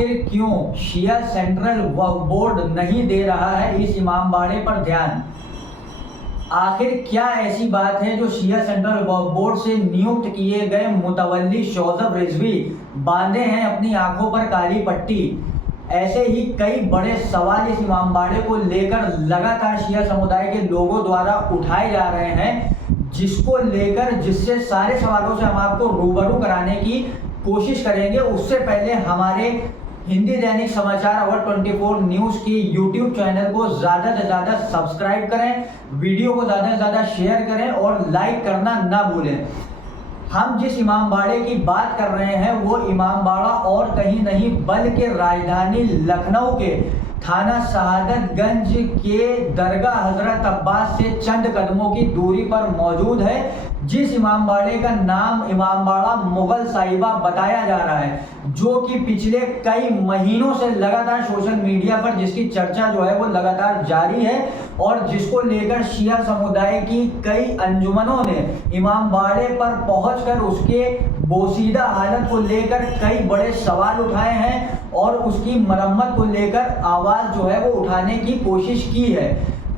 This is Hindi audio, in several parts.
आखिर क्यों शिया सेंट्रल वक्फ बोर्ड नहीं दे रहा है इस इमामबाड़े पर ध्यान? आखिर क्या ऐसी बात है जो शिया सेंट्रल वक्फ बोर्ड से नियुक्त किए गए मुतवल्ली शौज़ब रिजवी बांधे हैं अपनी आंखों पर काली पट्टी? ऐसे ही कई बड़े सवाल इस इमामबाड़े को लेकर लगातार शिया समुदाय के लोगों द्वारा उठाए जा रहे हैं, जिससे सारे सवालों से हम आपको रूबरू कराने की कोशिश करेंगे। उससे पहले हमारे हिंदी दैनिक समाचार अवर 24 न्यूज़ की यूट्यूब चैनल को ज़्यादा से ज़्यादा सब्सक्राइब करें, वीडियो को ज़्यादा से ज़्यादा शेयर करें और लाइक करना ना भूलें। हम जिस इमामबाड़े की बात कर रहे हैं वो इमामबाड़ा और कहीं नहीं बल्कि राजधानी लखनऊ के थाना शहादतगंज के दरगाह हजरत अब्बास से चंद कदमों की दूरी पर मौजूद है। जिस इमामबाड़े का नाम इमामबाड़ा मुगल साहिबा बताया जा रहा है, जो कि पिछले कई महीनों से लगातार सोशल मीडिया पर जिसकी चर्चा जो है वो लगातार जारी है और जिसको लेकर शिया समुदाय की कई अंजुमनों ने इमामबाड़े पर पहुंचकर उसके बोसीदा हालत को लेकर कई बड़े सवाल उठाए हैं और उसकी मरम्मत को लेकर आवाज़ जो है वो उठाने की कोशिश की है।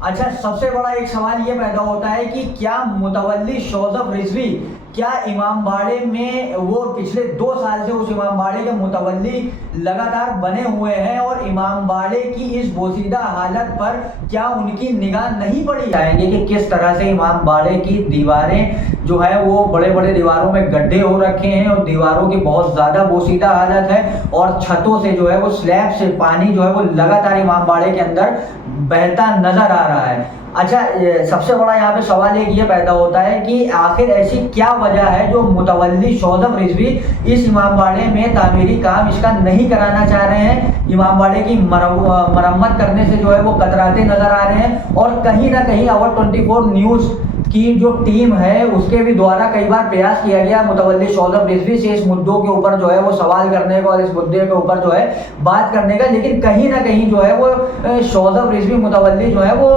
अच्छा, सबसे बड़ा एक सवाल ये पैदा होता है कि क्या मुतवल्ली शौज़ब रिजवी क्या इमामबाड़े में वो पिछले 2 साल से उस इमामबाड़े के मुतवल्ली लगातार बने हुए हैं और इमामबाड़े की इस बोसीदा हालत पर क्या उनकी निगाह नहीं पड़ी जाएंगे कि किस तरह से इमामबाड़े की दीवारें जो है वो बड़े बड़े दीवारों में गड्ढे हो रखे हैं और दीवारों की बहुत ज़्यादा बोसीदा हालत है और छतों से जो है वो स्लैब से पानी जो है वो लगातार इमामबाड़े के अंदर बहता नजर आ रहा है। अच्छा, सबसे बड़ा यहाँ पे सवाल एक ये पैदा होता है कि आखिर ऐसी क्या वजह है जो मुतवल्ली शौज़ब रिजवी इस इमामबाड़े में तामीरी काम इसका नहीं कराना चाह रहे हैं, इमामबाड़े की मरम्मत करने से जो है वो कतराते नजर आ रहे हैं। और कहीं ना कहीं अवर 24 न्यूज़ की जो टीम है उसके भी द्वारा कई बार प्रयास किया गया मुतवल्ली शौज़ब रिजवी से इस मुद्दों के ऊपर जो है वो सवाल करने का और इस मुद्दे के ऊपर जो है बात करने का, लेकिन कहीं ना कहीं जो है वो शौज़ब रिजवी मुतवल्ली जो है वो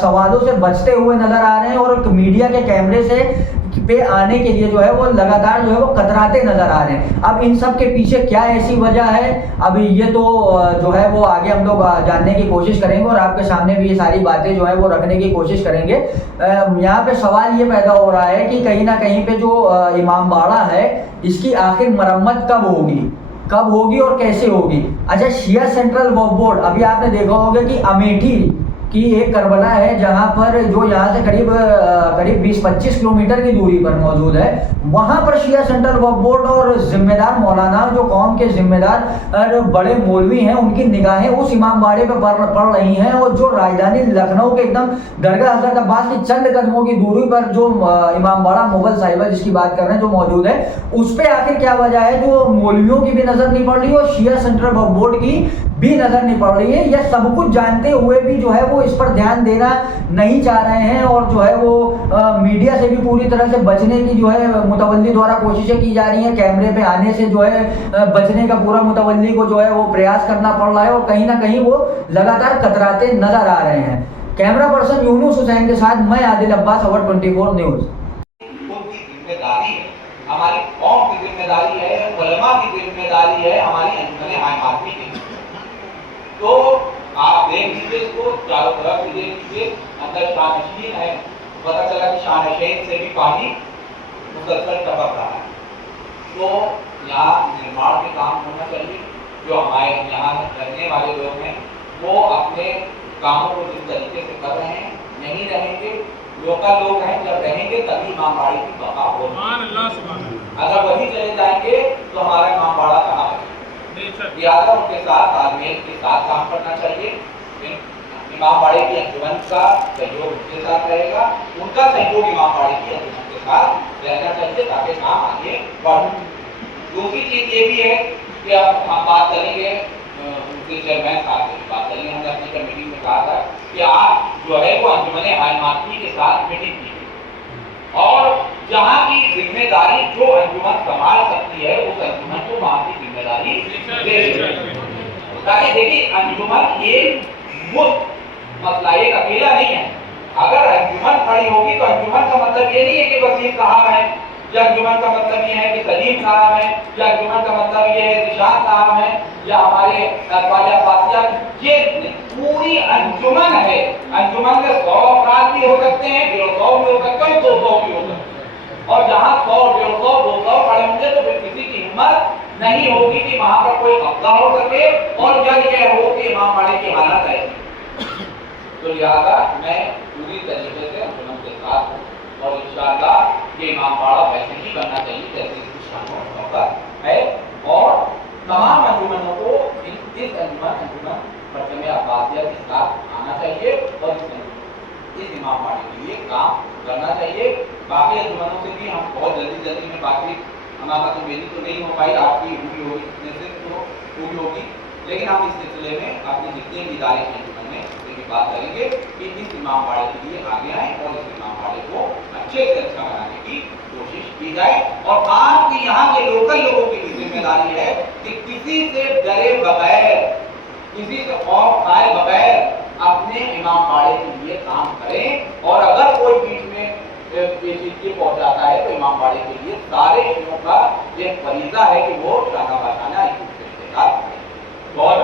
सवालों से बचते हुए नजर आ रहे हैं और मीडिया के कैमरे से पे आने के लिए जो है वो लगातार जो है वो कतराते नजर आ रहे हैं। अब इन सब के पीछे क्या ऐसी वजह है, अभी ये तो जो है वो आगे हम लोग जानने की कोशिश करेंगे और आपके सामने भी ये सारी बातें जो है वो रखने की कोशिश करेंगे। यहाँ पे सवाल ये पैदा हो रहा है कि कहीं ना कहीं पे जो इमामबाड़ा है इसकी आखिर मरम्मत कब होगी और कैसे होगी। अच्छा, शिया सेंट्रल वक्फ बोर्ड, अभी आपने देखा होगा कि अमेठी की एक करबला है जहां पर जो यहाँ से करीब 20-25 किलोमीटर की दूरी पर मौजूद है, वहां पर शिया सेंट्रल वक्फ बोर्ड और जिम्मेदार मौलाना जो कौम के जिम्मेदार बड़े मौलवी हैं उनकी निगाहें उस इमामबाड़े पर पड़ रही हैं और जो राजधानी लखनऊ के एकदम दरगाह हजरत अब्बास की चंद कदमों की दूरी पर जो इमामबाड़ा मुगल साहिबा जिसकी बात कर रहे हैं जो मौजूद है, उस पर आखिर क्या वजह है जो मौलवियों की भी नजर नहीं पड़ रही और शिया सेंट्रल वक्फ बोर्ड की भी नजर नहीं पड़ रही है। यह सब कुछ जानते हुए भी जो है वो इस पर ध्यान देना नहीं चाह रहे हैं और जो है वो मीडिया से भी पूरी तरह से बचने की जो है मुतवल्ली द्वारा कोशिशें की जा रही हैं। कैमरे पे आने से जो है बचने का पूरा मुतवल्ली को जो है वो प्रयास करना पड़ रहा है और कहीं ना कहीं वो लगातार कतराते नजर आ रहे हैं। कैमरा पर्सन यूनुस हुसैन के साथ मैं आदिल अब्बास, अवर 24 न्यूज़। हमारी कौम की जिम्मेदारी है, उलमा की जिम्मेदारी है, हमारी अंजुमन आदमी की। तो आप देख लीजिए इसको चारों तरफ देख लीजिए, अंदर शानशीन है, पता चला कि शानशीन से भी पानी मुसलसल टपक रहा है। तो यहाँ निर्माण के काम होना चाहिए। जो हमारे यहाँ रहने वाले लोग हैं वो अपने कामों को जिस तरीके से कर रहे हैं, नहीं रहेंगे लोकल लोग हैं, जब रहेंगे तभी इमामबाड़ी की बका होगी। अगर वही चले जाएंगे तो हमारा इमामबाड़ा कहाँ है? लिहाजा उनके साथ तालमेल के साथ काम करना चाहिए। इमामबाड़े की अंजुमन का सहयोग उनके साथ रहेगा, उनका सहयोग इमामबाड़े की अंजुमन के साथ रहना चाहिए ताकि काम आगे बढ़े। दूसरी चीज ये भी है कि अब हम बात करेंगे, उनके चेयरमैन साहब से बात करेंगे। हमने अपनी कमेटी में कहा था कि आप जो है वो अंजुमन आलमाती के साथ मीटिंग कीजिए और जहाँ की जिम्मेदारी जो अंजुमन संभाल सकती है उस अंजुमन को वहाँ की जिम्मेदारी दे ताकि देखिए अंजुमन ये मुफ्त मसला एक अकेला नहीं है। अगर अंजुमन खड़ी होगी तो अंजुमन का मतलब ये नहीं है कि वजीर साहब है या अंजुमन का मतलब ये है कि सलीम साहब हैं, या अंजुमन का मतलब ये है निशान साहब हैं, या हमारे वाले अब्बासिया, ये पूरी अंजुमन है। अंजुमन में 100 अफराद भी हो सकते हैं, 150 भी हो सकते हैं, 200 भी हो सकते हैं। और जहां 100, 150, 200 खड़े होंगे तो फिर किसी की हिम्मत नहीं होगी कि वहां पर कोई कब्जा हो सके और जज यह हो कि इमाम बाड़े की हालत है। तो लिहाजा मैं पूरी तरीके से अंजुमन के साथ हूँ और इंशाअल्लाह ये इमाम बाड़ा वैसे ही बनना चाहिए जैसे शानों का है। और तमाम अंजुमनों को इस अंजुमन परचम अब्बासिया के साथ आना चाहिए और इस इमाम बाड़े के लिए काम करना चाहिए। बाकी अंजुमनों से भी हम बहुत जल्दी में बातचीत हमारा तो मेरी तो नहीं हो पाई, आपकी हुई होगी, कितने से तो हुई होगी, लेकिन हम इस सिलसिले में अपने जितने भी इदारे के अंजुमन में इसकी बात करेंगे कि इस इमाम बाड़े के लिए आगे आए और इस इमाम बाड़े को अच्छे से अच्छा बनाने की कोशिश की जाए। और आपकी यहाँ के लोकल लोगों की भी जिम्मेदारी है कि किसी से डरे बगैर, किसी से खौफ खाए बगैर अपने इमाम बाड़े के लिए काम करें। और अगर कोई बीच में ये पहुंचाता है तो इमाम बाड़े के लिए सारे शियों का ये फरीजा है कि वो शाना बाशाना एक दूसरे के साथ बहुत